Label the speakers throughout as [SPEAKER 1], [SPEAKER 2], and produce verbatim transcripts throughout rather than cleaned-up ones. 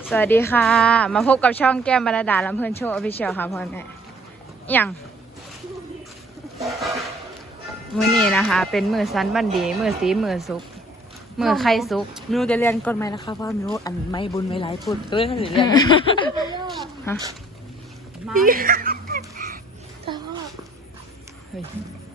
[SPEAKER 1] สวัสดีค่ะมาพบกับช่องแก้มบรรดาลำเพลินโชว์ออฟฟิเชียลค่ะพ่อแม่อย่างมือนี้นะคะ เป็นมือสันบันดีมือสีมือซุกมือไข่ซุก
[SPEAKER 2] มิวจะเรียนก่อนไหมนะคะเพราะมิวอันไม่บุญไม่หลายพูดก็เลยให้เรียน
[SPEAKER 1] ฮะเฮ้ย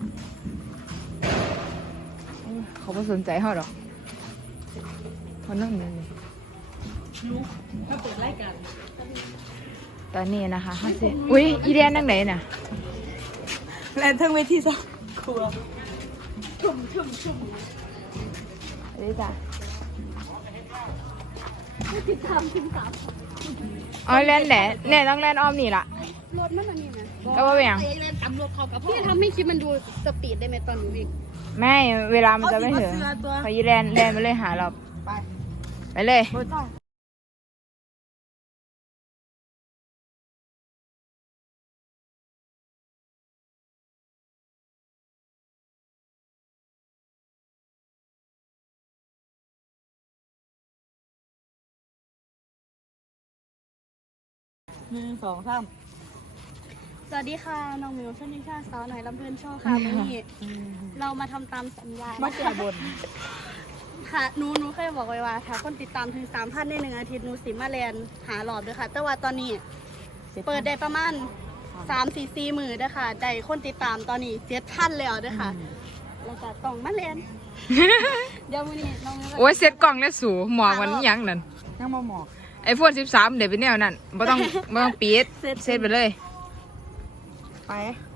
[SPEAKER 1] เขาไม่สนใจเขาหรอกเขานั่งนี่
[SPEAKER 2] ถ้าเปิดไล่กัน
[SPEAKER 1] ตอนนี้นะคะเขาสิอุ้ยอีเดียนนั่งไหนน่ะ
[SPEAKER 2] แลนทั้งเวทีสักครัวชุ่มชุ่มชุ่ม
[SPEAKER 1] นี่จ้ะ
[SPEAKER 3] ติดตามติดตาม
[SPEAKER 1] อ๋อแลนแหละเนี่ยต้องแลนอ้อมนี่ล่ะ
[SPEAKER 3] รถนั่นอันนี้นะ
[SPEAKER 1] ก็ว่าอย่าง
[SPEAKER 3] พี่ทำให้คลิปมันดูสปีดได้ไหมตอนหนูวิ่ง
[SPEAKER 1] ไม่เวลามันจะไม่ถึงพอยีแลนแลนไปเลยหาเรา
[SPEAKER 2] ไป
[SPEAKER 1] ไปเลย
[SPEAKER 2] หนึ่งสองสาม
[SPEAKER 3] สวัสดีค่ะน้องมิวชนิชาสาวหน่อยลำเพลินโชว์ค่ะวันนี้เรามาทำตามสัญญา
[SPEAKER 2] มาแก้บน
[SPEAKER 3] ค่ะหนูหนูเคยบอกไว้ว่าถ้าคนติดตามถึงสามพันในหนึ่งอาทิตย์หนูสิมาแลนหาหลอบด้วยค่ะแต่ว่าตอนนี้เปิดได้ประมาณสามสี่สี่มือด้วยค่ะได้คนติดตามตอนนี้เจ็ดพันแล้วด้วยค่ะแล้วก็ต้องมาแลนเดี๋ยววันนี้น้อง
[SPEAKER 1] โอ้ยเซ็ตกล่องแล้วสูหมอกมันยังนั่น
[SPEAKER 2] ยังมาหมอก
[SPEAKER 1] ไอโฟนสิบสามเดี๋ยวเป็นแนวนั่นไม่ต้องไม่ต้องปิดเซ็ตไปเลย
[SPEAKER 2] ไป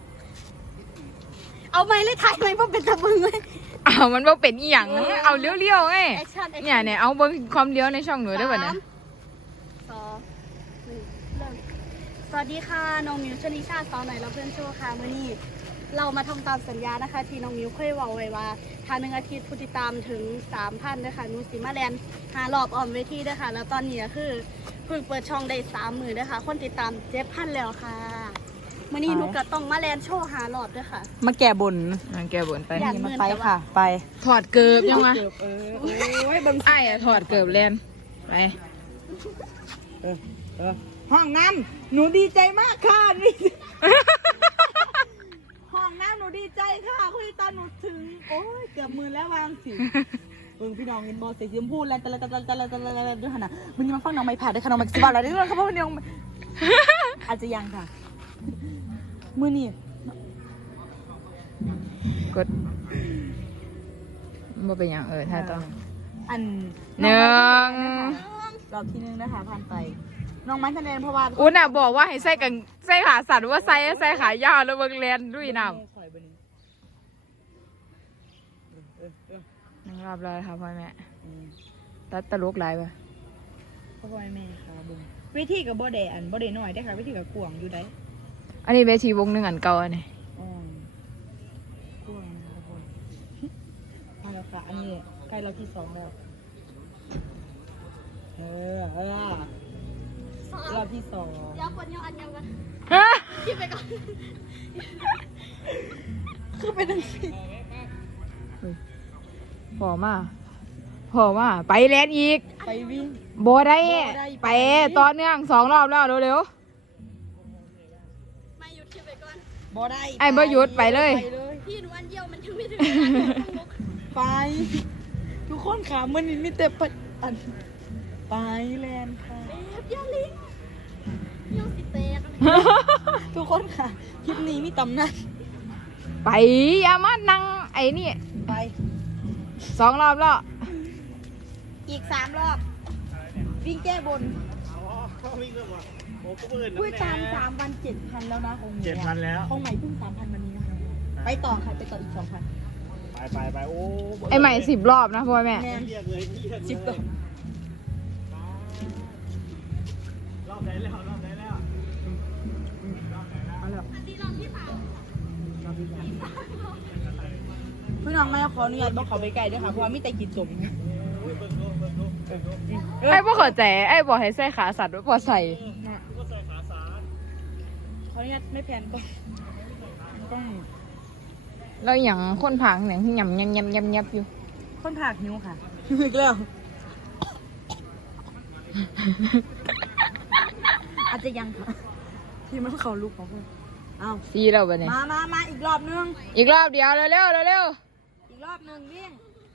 [SPEAKER 3] เอาไม้เลยถ่ายไม้เพราะเป็นตะบึงเลย
[SPEAKER 1] เอามันว่าเป็นอีหยังเอาเลี้ยวๆไงเนี่ยเนี่ยเอาเบิ้งความเลี้ยวในช่องหนูได้ป่ะเนี่ย
[SPEAKER 3] สองหนึ่งเริ่มสวัสดีค่ะน้องมิวชนิชาสาวหน่อยเราเพื่อนโชว์ค่ะมื่อนี้เรามาทำตามสัญญานะคะที่น้องมิวเคยบอกไว้ว่าทางหนึ่งอาทิตย์ผู้ติดตามถึงสามพันนะคะนูสิมาแลนหารอบออมเวทีด้วยค่ะแล้วตอนนี้ก็คือเพิ่งเปิดช่องได้สามหมื่นนะคะคนติดตามเจ็ดพันแล้วค่ะมื่อนี้หนูก็ต้องมาแลนโชว์หารอบด้วยค่ะ
[SPEAKER 2] มาแก้บน
[SPEAKER 1] มาแก้บนไป
[SPEAKER 2] มาไปค่ะไป
[SPEAKER 1] ถอดเกิบยังไง
[SPEAKER 2] เออโอ้ยบัง
[SPEAKER 1] ไอ้ถอดเกิบแลนไป
[SPEAKER 2] เออเออห้องน้ำหนูดีใจมากค่ะนี่ห้องน้ำหนูดีใจค่ะคุยตอนหนูถึงโอ้ยเกือบมือแล้ววางสิเบิ่งพี่น้องเห็นบอลเสียงพูดแล้วตะละตะละตะละตะละด้วยขนาดมันยังมาฟังน้องไม่ผ่านด้วยค่ะน้องไม่สบายแล้วด้วยค่ะเพราะมันยังอาจจะยังค่ะมือนี่
[SPEAKER 1] กดบ่เป็นอย่างเออถ้าต้อง
[SPEAKER 2] อัน
[SPEAKER 1] หนึ่ง
[SPEAKER 2] รอบที่หนึ่งนะคะผ่านไปน้องไม้คะแนนเพราะว่า
[SPEAKER 1] อุ้นอ่ะบอกว่าให้ใส่กันใส่ขาสั่นว่าใส่ใส่ขายาวแล้วเบิ่งแลนด้วยน้ำนั่งรอบเลยค่ะพ่อแม่ตัดตลกหลายป่ะ
[SPEAKER 2] พ่อแม่ค่ะบุ้งวิธีกับบ่เดอันบ่เดหน่อยได้ค่ะวิธีกับกวงอยู่ได้
[SPEAKER 1] อันนี้เวทีวงหนึ่งอันเก่าอันนี้
[SPEAKER 2] อ๋อกวงนะคนมาแล้วค่ะอันนี้ใกล้เราที่สองแล้วเออเออรอบที่สอง
[SPEAKER 3] ยาวคนยาวอันยาวกันคิดไปก่อน
[SPEAKER 2] คือเป็นยังไง
[SPEAKER 1] พอมาพอมาไปแลนอีก
[SPEAKER 2] ไปวิ่ง
[SPEAKER 1] โบได้ไปต่อเนื่องสองรอบแล้วเร็ว
[SPEAKER 3] ๆไม่หยุดคิดไปก่อน
[SPEAKER 2] บ่ได้
[SPEAKER 1] ไอ้บ่หยุดไปเลย
[SPEAKER 3] พี่หนูอันเดียวมันถึงไม่ถึง
[SPEAKER 2] ไปทุกคนขามันนี่มีแต่อันไปแลนค่ะ
[SPEAKER 3] เอ๊ะยาลิงยาสิเตะ
[SPEAKER 2] ทุกคนค่ะคลิปนี้มีตำนาน
[SPEAKER 1] ไปอย่ามานั่งไอ้นี่
[SPEAKER 2] ไป
[SPEAKER 1] สองรอบแล้ว
[SPEAKER 3] อีกสามรอบ
[SPEAKER 2] วิ่งแก้บนพูดตามสามวันเจ็ดพันแล้วนะคง
[SPEAKER 4] เจ็ดพันแล้ว
[SPEAKER 2] คงใหม่เพิ่งสามพันวันนี้นะคะไปต่อค่ะไปต่ออีกสองพัน
[SPEAKER 4] ไปไปไปโอ้
[SPEAKER 1] ไอใหม่สิบรอบนะพ่อแม่
[SPEAKER 2] สิบต่อ
[SPEAKER 4] รอบไหนแล้วรอบไหนแล้ว
[SPEAKER 2] เอาแล้วพี่น้องแม่ขออนุญาตบอกเขาไปไกลด้วยค่ะเพราะว่ามีแต่กินจม
[SPEAKER 1] ไอ้บอกขอแจไอ้บอกให้ใส่ขาสัตว์ไว้พอใส่
[SPEAKER 2] ขออนุญาตไม่แพนก็ต้อง
[SPEAKER 1] แล้วอย่างคนผังเนี่ยยำยำยำยำยำอยู่
[SPEAKER 2] คนผักนิ้วค่ะอีกแล้วจะยังค่ะที่มันเขาลูกของคุณเอา
[SPEAKER 1] ซีแล้วบัดนี้
[SPEAKER 2] มามามาอีกรอบนึง
[SPEAKER 1] อีกรอบเดียวเร็วเร็วเร็ว
[SPEAKER 2] อีกรอบนึงวิ่ง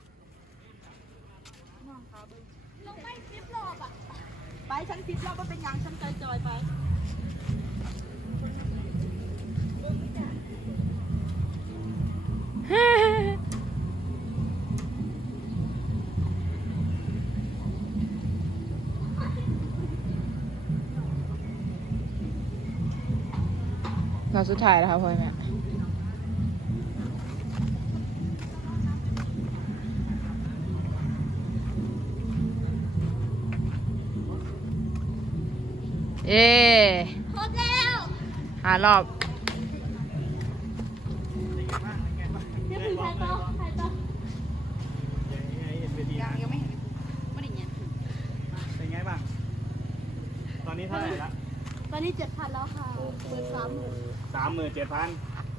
[SPEAKER 2] ลงไปสิบรอบอ่ะไปฉันสิบรอบก็เป็นยังฉันจอยจอยไป
[SPEAKER 1] เราสุดท้ายแล้วครับพ่อแม่เย้ครบแล้วหารอบ
[SPEAKER 3] นี่คือใครต่อใครต่อ
[SPEAKER 2] ยังยังไม่เห็นไม่ได้เงี้ย
[SPEAKER 4] เป็นไงบ้าง ตอนนี้เท่าไหร่ละ
[SPEAKER 3] ตอนนี้เจ็ดพันแล้วค่ะเปิดสามหมื่น
[SPEAKER 4] สามหมื่นเจ็ดพัน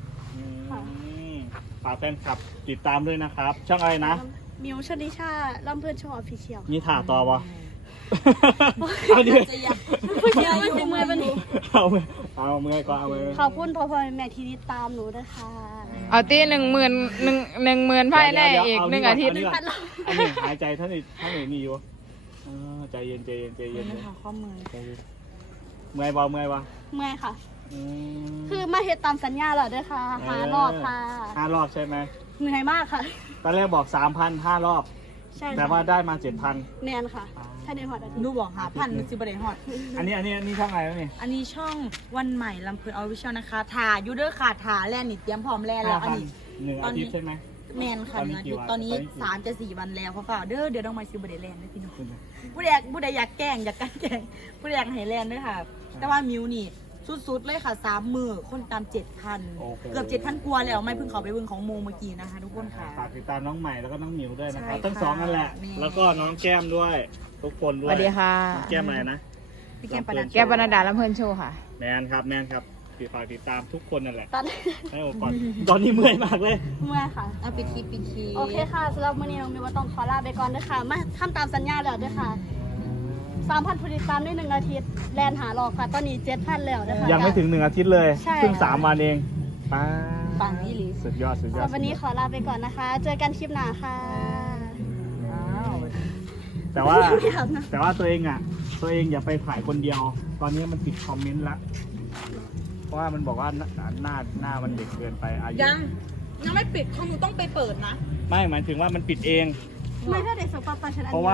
[SPEAKER 4] ฝากแฟนคลับติดตามด้วยนะครับ ช่องอะไรนะ
[SPEAKER 3] มิวชนิชาลำเพื่อนโชว์ออฟฟิเชียล
[SPEAKER 4] นี่ถ่าต่อปะเอาดิ
[SPEAKER 2] จะอยาก
[SPEAKER 3] เดี๋ยวมันสิเมื่อยปะนี่
[SPEAKER 4] เอามือเอามือก่อนเอามือ
[SPEAKER 3] ขอบคุณพ่อพ่อแม่ที่ติดตามหนูด้วยค่ะ
[SPEAKER 1] เอาตีหนึ่งหมื่นหนึ่งหนึ่งหมื่นภายในอีกหนึ่งอาทิตย์
[SPEAKER 4] อันนี้อันนี้หายใจท่านอื่นท่านอื่นมีอยู่ใจเย็นใจเย็นใจเย็น
[SPEAKER 2] ขอข้อมือ
[SPEAKER 4] ใจเย็นเมื่อยบ่เมื่อยบ่
[SPEAKER 3] เมื่อยค่ะ
[SPEAKER 4] อืม
[SPEAKER 3] คือมาเฮ็ดตามสัญญาแล้วด้วยค่ะ หารอบค่ะ
[SPEAKER 4] ห้ารอบใช่ไหม
[SPEAKER 3] เหนื่อยมากค่ะ
[SPEAKER 4] ตอนแรกบอกสามพันห้ารอบ
[SPEAKER 3] ใช่
[SPEAKER 4] แต่
[SPEAKER 3] ค่ะ
[SPEAKER 4] ว่าได้มาเจ็ดพัน
[SPEAKER 3] แมนค่ะถ้าในหอดอาทิต
[SPEAKER 2] หนู
[SPEAKER 3] ย์
[SPEAKER 2] บอกหาพันหนูสิบได้ฮอด
[SPEAKER 4] อันนี้อันนี้อันนี้ช่องอะไรแล้วนี่
[SPEAKER 2] อันนี้ช่องวันใหม่ลำเพลินออฟฟิเชียลนะคะถ่ายยูเดอร์ค่ะถ่ายแลนด์นี่เตรียมพร้อมแลนด์แล้วอันนี้
[SPEAKER 4] หนึ่งอาทิตย์ใช่ไหม
[SPEAKER 2] แมนค่ะ
[SPEAKER 4] ตอนนี้
[SPEAKER 2] เนื้อ
[SPEAKER 4] กี่
[SPEAKER 2] ทิต
[SPEAKER 4] วัน
[SPEAKER 2] ตอนนี้
[SPEAKER 4] ตอนนี้กี่
[SPEAKER 2] สามจะสี่วันแล้วเพราะฝ่าเด้อเดี๋ยวต้องมาซิบเดแลนด์ด้วยพี่น้องผู้ใดอยากผู้ใดอยากแกล้งอยากกันแกล้งผู้ใดอยากให้แลนด์ด้วยค่ะ แต่ว่ามิวนี่สุดๆเลยค่ะสามมือคนตามเจ็ดพันเกือบเจ็ดพันกว่าแล้วไม่เพิ่งเขาไปเบิ่งของโมเมื่อกี้นะคะทุกคนค่ะ
[SPEAKER 4] ฝากติดตามน้องใหม่แล้วก็น้องหมิวด้วยนะครับ
[SPEAKER 2] ใช่ค่ะ
[SPEAKER 4] ทั้งสองนั่นแหละ
[SPEAKER 2] นี่
[SPEAKER 4] แล้วก็น้องแก้มด้วย ทุกคน
[SPEAKER 1] ส
[SPEAKER 4] ด้วย
[SPEAKER 1] วัสดีค่ะ
[SPEAKER 4] น้องแก้มอะไรนะ
[SPEAKER 2] พี่แกมปนัด
[SPEAKER 1] แก้วบรรดาลำเพลินโชว์ค่ะ
[SPEAKER 4] แมนครับแมนครับติดฝากติดตามทุกคนนั่นแหละ
[SPEAKER 3] ตอน
[SPEAKER 4] ให้โอก่อนตอนนี้เมื่อยมากเลย
[SPEAKER 3] เมื่อยค่ะ
[SPEAKER 2] เอาปิดคลิปปิดคลิป
[SPEAKER 3] โอเคค่ะสำหรับมื้อนี้น้องมิวก็ต้องขอลาไปก่อนด้วยค่ะ มาทำตามสัญญาแล้วด้วยค่ะสามพันผู้ติดตามได้หนึ่งอาทิตย์แลนหารอบค่ะ ตอนนี้เจ็ดพันแล้วด้วยค่ะ
[SPEAKER 4] ยังไม่ถึงหนึ่งอาทิตย์เลย
[SPEAKER 3] ใช่
[SPEAKER 4] เพิ่งสามวันเองป้า
[SPEAKER 2] ปังนี่หรือ
[SPEAKER 4] สุดยอดสุดยอ
[SPEAKER 3] สำห
[SPEAKER 4] ด
[SPEAKER 3] รับวันนี้ขอลาไปก่อนนะคะ เจอกันคลิปหน้าค่ะ
[SPEAKER 2] อ้าว
[SPEAKER 4] แต่ว่า
[SPEAKER 3] ไม่ครับนะ
[SPEAKER 4] แต่ว่าตัวเองอ่ะ ตัวเองอย่าไปถ่ายคนเดียว ตอนนี้มันปิดคอมเมนต์ละเพราะว่ามันบอกว่าหน้าหน้าหน้ามันเด็กเกินไปอายุ
[SPEAKER 2] ยังยังไม่ปิดของหนูต้องไปเปิดนะ
[SPEAKER 4] ไม่หมายถึงว่ามันปิดเอง
[SPEAKER 3] ไม่ถ้าเด็กสปาปาฉันอัน
[SPEAKER 4] เพราะ
[SPEAKER 3] นี้
[SPEAKER 4] ว่า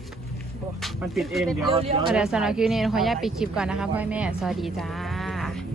[SPEAKER 4] มันปิดเองเดี๋ยว
[SPEAKER 2] เร็วๆ
[SPEAKER 4] เดี๋ยว
[SPEAKER 1] เดี๋ยวสำหรับคลิปนี้ขออนุญาตปิดคลิปก่อนนะคะพ่อแม่ สวัสดีจ้า